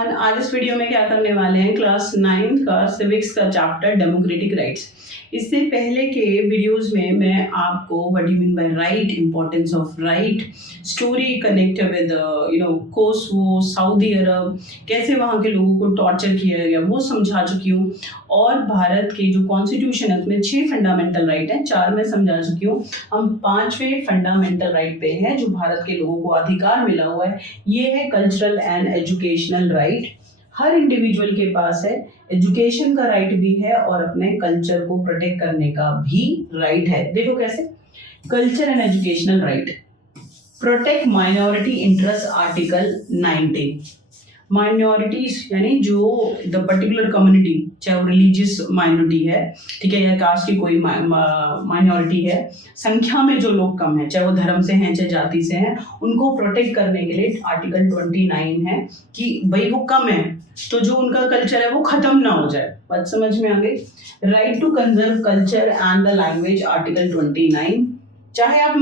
Everyone, आज इस video में क्या करने वाले हैं, क्लास 9 का सिविक्स का चैप्टर डेमोक्रेटिक राइट्स। इससे पहले के वीडियोस में मैं आपको what do you mean by right, importance of right, story connect with Kosovo, सऊदी अरब, कैसे वहाँ के लोगों को टॉर्चर किया गया वो समझा चुकी हूँ। और भारत के जो कॉन्स्टिट्यूशन है उसमें 6 फंडामेंटल राइट हैं, 4 में समझा चुकी हूँ। हम 5वें फंडामेंटल राइट पे हैं जो भारत के लोगों को अधिकार मिला हुआ है, ये है cultural and educational right. Her individual के पास है, एजुकेशन का राइट भी है और अपने कल्चर को प्रोटेक्ट करने का भी राइट है। देखो कैसे, culture and educational right, protect minority interest article 19। Minorities यानी जो द पर्टिकुलर कम्युनिटी, चाहे वो रिलीजियस माइनॉरिटी है, ठीक है, या कास्ट की कोई माइनॉरिटी है, संख्या में जो लोग कम हैं, चाहे वो धर्म से हैं चाहे जाति से हैं, उनको प्रोटेक्ट करने के लिए आर्टिकल 29 है कि भाई वो कम है तो जो उनका कल्चर है वो खत्म ना हो जाए। बात समझ में आ गई। Right to conserve culture and the language article 29। चाहे आप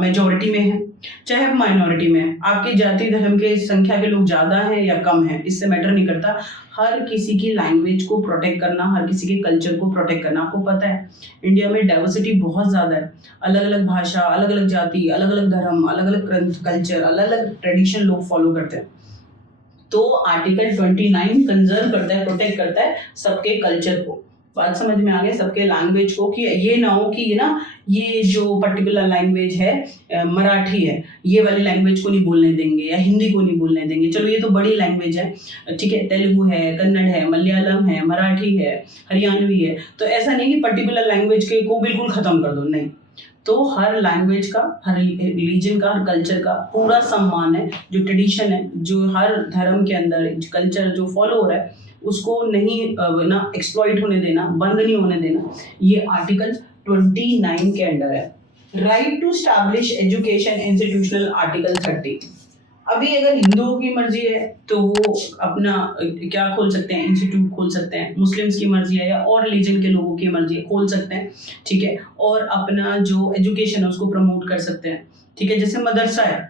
मेजोरिटी में हैं चाहे आप माइनॉरिटी में हैं, आपकी जाति धर्म के संख्या के लोग ज़्यादा हैं या कम हैं, इससे मैटर नहीं करता। हर किसी की लैंग्वेज को प्रोटेक्ट करना, हर किसी के कल्चर को प्रोटेक्ट करना। आपको पता है इंडिया में डाइवर्सिटी बहुत ज़्यादा है, अलग अलग भाषा, अलग अलग जाति, अलग अलग धर्म, अलग अलग कल्चर, अलग अलग ट्रेडिशन लोग फॉलो करते हैं। तो आर्टिकल 29 कंजर्व करता है, प्रोटेक्ट करता है सबके कल्चर को। बात समझ में आ गया, सबके लैंग्वेज को, कि ये ना हो कि ये जो पर्टिकुलर लैंग्वेज है मराठी है, ये वाली लैंग्वेज को नहीं बोलने देंगे या हिंदी को नहीं बोलने देंगे। चलो ये तो बड़ी लैंग्वेज है, ठीक है, तेलुगु है, कन्नड़ है, मलयालम है, मराठी है, हरियाणवी है, तो ऐसा नहीं कि पर्टिकुलर लैंग्वेज के को बिल्कुल खत्म कर दो, नहीं। तो हर लैंग्वेज का, हर रिलीजन का, हर कल्चर का पूरा सम्मान है। जो ट्रेडिशन है, जो हर धर्म के अंदर कल्चर जो फॉलो हो रहा है उसको नहीं ना एक्सप्लॉइट होने देना, बंद नहीं होने देना, ये आर्टिकल 29 के अंडर है। Right to establish education institutional article 30। अभी अगर हिंदुओं की मर्जी है तो वो अपना क्या खोल सकते हैं, इंस्टीट्यूट खोल सकते हैं। मुस्लिम्स की मर्जी है या और रिलीजन के लोगों की मर्जी है, खोल सकते हैं, ठीक है, और अपना जो एजुकेशन है उसको प्रमोट कर सकते हैं, ठीक है। जैसे मदरसा है,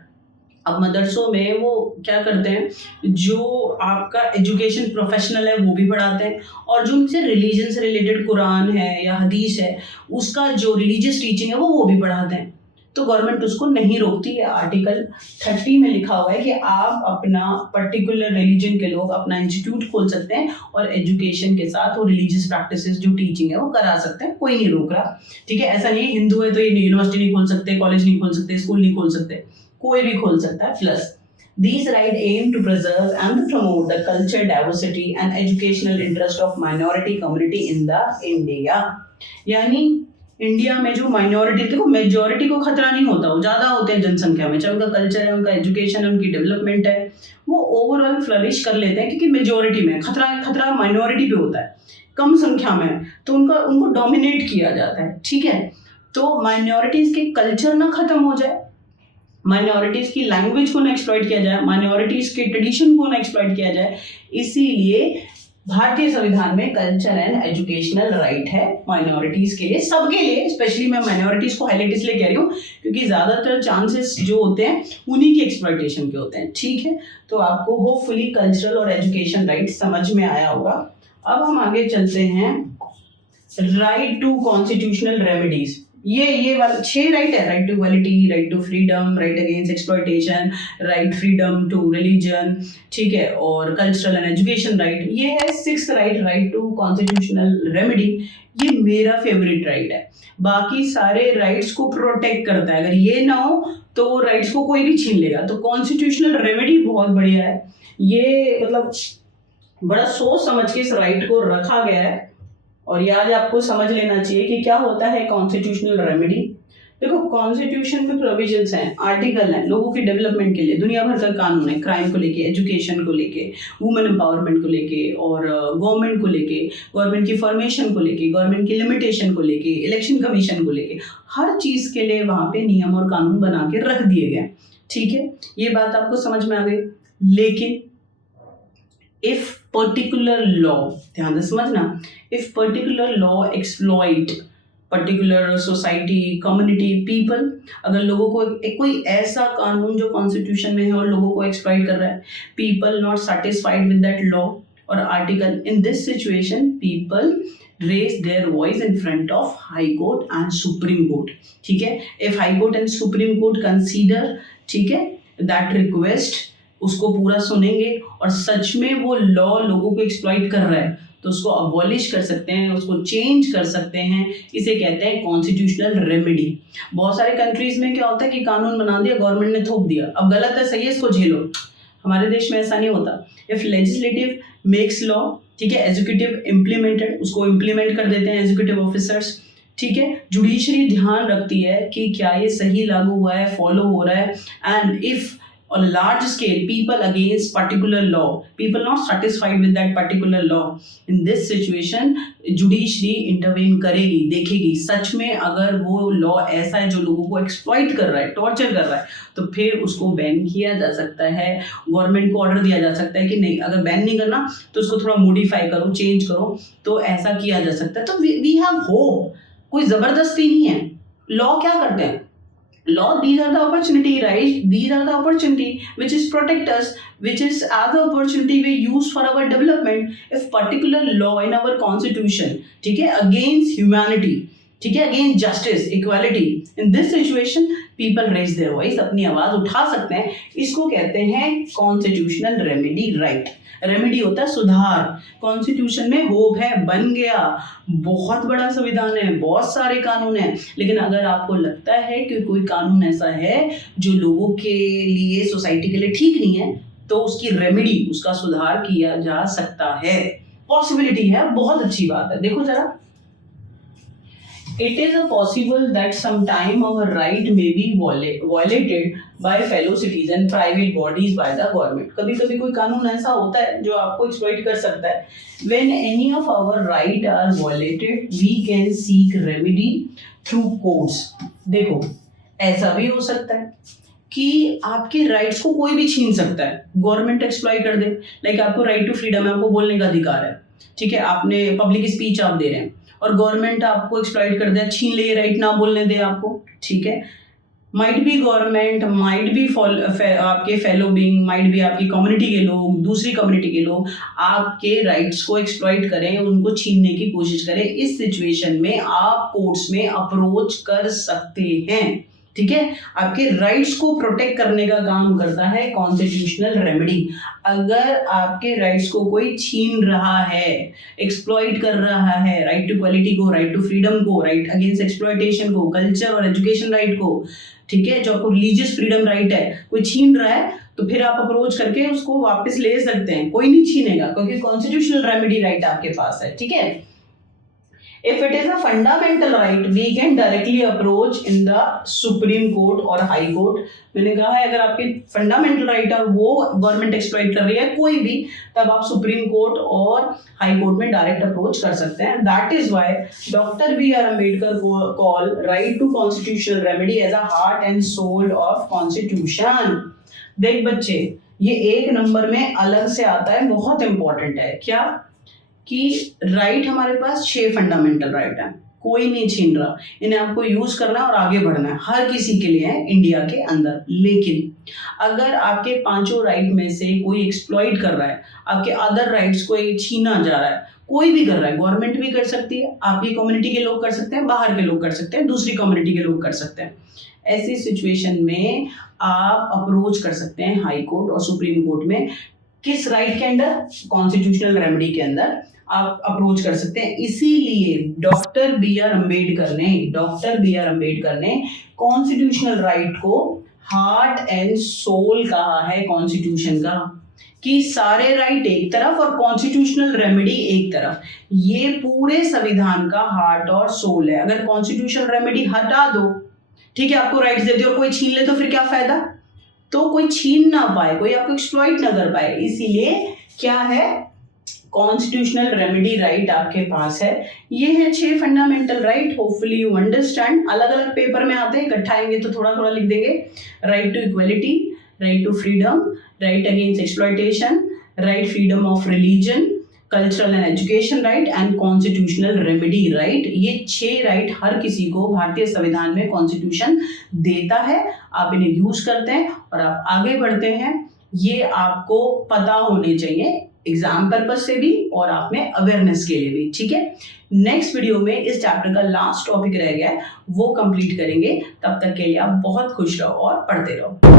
अब मदरसों में वो क्या करते हैं, जो आपका एजुकेशन प्रोफेशनल है वो भी पढ़ाते हैं, और जो उनसे रिलीजन से रिलेटेड कुरान है या हदीस है उसका जो रिलीजियस टीचिंग है वो भी पढ़ाते हैं। तो गवर्नमेंट उसको नहीं रोकती है। आर्टिकल 30 में लिखा हुआ है कि आप अपना पर्टिकुलर रिलीजन के लोग अपना इंस्टीट्यूट खोल सकते हैं और एजुकेशन के साथ वो रिलीजियस प्रैक्टिसेस जो टीचिंग है वो करा सकते हैं, कोई नहीं रोक रहा, ठीक है। ऐसा नहीं हिंदू है तो ये यूनिवर्सिटी नहीं खोल सकते, कॉलेज नहीं खोल सकते, स्कूल नहीं खोल सकते, कोई भी खोल सकता है। Plus these rights aim to preserve and to promote the culture diversity and educational interest of minority community in the India। यानी इंडिया में जो माइनॉरिटी, देखो मेजॉरिटी को खतरा नहीं होता, वो ज़्यादा होते हैं जनसंख्या में, चाहे उनका कल्चर है, उनका एजुकेशन है, उनकी डेवलपमेंट है, वो ओवरऑल फ्लरिश कर लेते हैं, क्योंकि मेजॉरिटी में खतरा माइनॉरिटी पे होता है, कम संख्या में, तो उनको डोमिनेट किया जाता है, ठीक है। तो माइनॉरिटीज़ के कल्चर ना खत्म हो जाए, माइनॉरिटीज़ की लैंग्वेज को ना एक्सप्लॉइट किया जाए, माइनॉरिटीज़ के ट्रेडिशन को ना एक्सप्लॉइट किया जाए, इसीलिए भारतीय संविधान में कल्चर एंड एजुकेशनल राइट है माइनॉरिटीज़ के लिए, सबके लिए। स्पेशली मैं माइनॉरिटीज़ को हाईलाइट इसलिए कह रही हूँ क्योंकि ज़्यादातर चांसेस जो होते हैं उन्हीं की एक्सप्लॉइटेशन के होते हैं, ठीक है। तो आपको होपफुली कल्चरल और एजुकेशन राइट समझ में आया होगा। अब हम आगे चलते हैं, राइट टू कॉन्स्टिट्यूशनल रेमेडीज। ये वाला 6 राइट है, right to equality, right to freedom, right against exploitation, right freedom to religion, ठीक है, और कल्चरल एंड एजुकेशन राइट। ये है 6th right, right to constitutional remedy. ये मेरा फेवरेट राइट है, बाकी सारे राइट्स को प्रोटेक्ट करता है, अगर ये ना हो तो राइट्स को कोई भी छीन लेगा। तो कॉन्स्टिट्यूशनल रेमेडी बहुत बढ़िया है, ये मतलब बड़ा सोच समझ के इस राइट को रखा गया है, और ये आज आपको समझ लेना चाहिए कि क्या होता है कॉन्स्टिट्यूशनल रेमेडी। देखो कॉन्स्टिट्यूशन में प्रोविजंस हैं, आर्टिकल हैं, लोगों की डेवलपमेंट के लिए दुनिया भर का कानून है, क्राइम को लेके, एजुकेशन को लेके, वुमेन एम्पावरमेंट को लेके, और गवर्नमेंट को लेके, गवर्नमेंट की फॉर्मेशन को लेके, गवर्नमेंट की लिमिटेशन को लेके, इलेक्शन कमीशन को लेके, हर चीज़ के लिए वहाँ पे नियम और कानून बना के रख दिए गए, ठीक है। ये बात आपको समझ में आ गई। लेकिन इफ पर्टिकुलर लॉ, ध्यान से समझना, if particular law exploit particular society, community, people, अगर लोगों को कोई ऐसा कानून जो कॉन्स्टिट्यूशन में है और लोगों को एक्सप्लॉइट कर रहा है, people not satisfied with that law और article, in this situation people raise their voice in front of high court and supreme court, ठीक है। If high court and supreme court consider, ठीक है, दैट रिक्वेस्ट, उसको पूरा सुनेंगे और सच में वो लॉ लोगों को एक्सप्लॉइट कर रहा है तो उसको अबॉलिश कर सकते हैं, उसको चेंज कर सकते हैं। इसे कहते हैं कॉन्स्टिट्यूशनल रेमेडी। बहुत सारे कंट्रीज में क्या होता है कि कानून बना दिया, गवर्नमेंट ने थोप दिया, अब गलत है सही है इसको झेलो। हमारे देश में ऐसा नहीं होता। इफ लेजिस्लेटिव मेक्स लॉ, ठीक है, एजुकेटिव इम्प्लीमेंटेड, उसको इम्प्लीमेंट कर देते हैं एजुकेटिव ऑफिसर्स, ठीक है। जुडिशरी ध्यान रखती है कि क्या ये सही लागू हुआ है, फॉलो हो रहा है, and if on a large scale people against particular law, people not satisfied with that particular law, in this situation judiciary intervene करेगी, देखेगी सच में अगर वो लॉ ऐसा है जो लोगों को एक्सप्लॉइट कर रहा है, टॉर्चर कर रहा है, तो फिर उसको बैन किया जा सकता है। गवर्नमेंट को ऑर्डर दिया जा सकता है कि नहीं, अगर बैन नहीं करना तो उसको थोड़ा मॉडिफाई करो, चेंज करो, तो ऐसा किया जा सकता है। तो वी हैव होप, कोई ज़बरदस्ती नहीं है। लॉ क्या करते हैं? Law, these are the opportunity, right? These are the opportunity which is protect us, which is as the opportunity we use for our development. If particular law in our constitution, ठीक है, against humanity, ठीक है, against justice, equality, in this situation people raise their voice, अपनी आवाज उठा सकते हैं। इसको कहते हैं constitutional remedy right। रेमेडी होता है सुधार। कॉन्स्टिट्यूशन में होप है, बन गया, बहुत बड़ा संविधान है, बहुत सारे कानून हैं, लेकिन अगर आपको लगता है कि कोई कानून ऐसा है जो लोगों के लिए, सोसाइटी के लिए ठीक नहीं है, तो उसकी रेमेडी, उसका सुधार किया जा सकता है। पॉसिबिलिटी है, बहुत अच्छी बात है। देखो जरा, it is a possible that sometime our right may be violated by fellow citizen, private bodies, by the government। कभी कभी कोई कानून ऐसा होता है जो आपको एक्सप्लॉइट कर सकता है। When any of our right are violated, we can seek remedy through courts। देखो, ऐसा भी हो सकता है कि आपके राइट्स को कोई भी छीन सकता है, गवर्नमेंट एक्सप्लॉइट कर दे। लाइक आपको राइट टू फ्रीडम है, आपको बोलने का अधिकार है, ठीक है, आपने पब्लिक स्पीच आप दे रहे हैं और गवर्नमेंट आपको एक्सप्लॉइट कर दे, छीन ले राइट, ना बोलने दे आपको, ठीक है। Might be government, might be आपके फेलो बीइंग, माइट बी आपकी कम्युनिटी के लोग, दूसरी कम्युनिटी के लोग आपके राइट्स को एक्सप्लॉइट करें, उनको छीनने की कोशिश करें। इस सिचुएशन में आप कोर्ट्स में अप्रोच कर सकते हैं, ठीक है। आपके राइट्स को प्रोटेक्ट करने का काम करता है कॉन्स्टिट्यूशनल रेमेडी। अगर आपके राइट्स को कोई छीन रहा है, एक्सप्लॉइट कर रहा है, राइट टू इक्वालिटी को, राइट टू फ्रीडम को, राइट अगेंस्ट एक्सप्लॉइटेशन को, कल्चर और एजुकेशन राइट को, ठीक है, जो आपको रिलीजियस फ्रीडम राइट है, कोई छीन रहा है, तो फिर आप अप्रोच करके उसको वापस ले सकते हैं। कोई नहीं छीनेगा क्योंकि कॉन्स्टिट्यूशनल रेमेडी राइट आपके पास है, ठीक है। If it is a fundamental right, we can directly approach in the Supreme Court or High Court। मैंने कहा है अगर आपकी फंडामेंटल राइट और वो गवर्नमेंट एक्सप्लॉइट कर रही है कोई भी, तब आप सुप्रीम कोर्ट और हाई कोर्ट में डायरेक्ट अप्रोच कर सकते हैं। That is why doctor B.R. Ambedkar call right to constitutional remedy as a heart and soul of constitution. देख बच्चे, ये एक नंबर में अलग से आता है, बहुत इंपॉर्टेंट है। क्या कि राइट हमारे पास 6 फंडामेंटल राइट है, कोई नहीं छीन रहा, इन्हें आपको यूज करना है और आगे बढ़ना है, हर किसी के लिए है इंडिया के अंदर। लेकिन अगर आपके 5 राइट में से कोई एक्सप्लॉइट कर रहा है, आपके अदर राइट्स को छीना जा रहा है, कोई भी कर रहा है, गवर्नमेंट भी कर सकती है, आपकी कम्युनिटी के लोग कर सकते हैं, बाहर के लोग कर सकते हैं, दूसरी कम्युनिटी के लोग कर सकते हैं। ऐसी सिचुएशन में आप अप्रोच कर सकते हैं हाई कोर्ट और सुप्रीम कोर्ट में। किस राइट के अंदर? कॉन्स्टिट्यूशनल रेमेडी के अंदर आप अप्रोच कर सकते हैं। इसीलिए डॉक्टर B.R. अम्बेडकर ने कॉन्स्टिट्यूशनल राइट को हार्ट एंड सोल कहा है कॉन्स्टिट्यूशन का, कि सारे राइट एक तरफ और कॉन्स्टिट्यूशनल रेमेडी एक तरफ, ये पूरे संविधान का हार्ट और सोल है। अगर कॉन्स्टिट्यूशनल रेमेडी हटा दो, ठीक है, आपको राइट्स दे दे और कोई छीन ले, तो फिर क्या फायदा? तो कोई छीन ना पाए, कोई आपको एक्सप्लॉइट ना कर पाए। इसीलिए क्या है, कॉन्स्टिट्यूशनल रेमेडी राइट आपके पास है। ये है 6 fundamental right. Hopefully you understand. अलग अलग पेपर में आते हैं, इकट्ठा आएंगे तो थोड़ा थोड़ा लिख देंगे। Right to equality, right to freedom, right against exploitation, right freedom of religion, cultural and education right and constitutional remedy right. ये 6 राइट हर किसी को भारतीय संविधान में कॉन्स्टिट्यूशन देता है। आप इन्हें यूज करते हैं और आप आगे बढ़ते हैं। ये आपको पता होने चाहिए एग्जाम पर्पज से भी और आप में अवेयरनेस के लिए भी, ठीक है। नेक्स्ट वीडियो में इस चैप्टर का लास्ट टॉपिक रह गया है, वो कंप्लीट करेंगे। तब तक के लिए आप बहुत खुश रहो और पढ़ते रहो।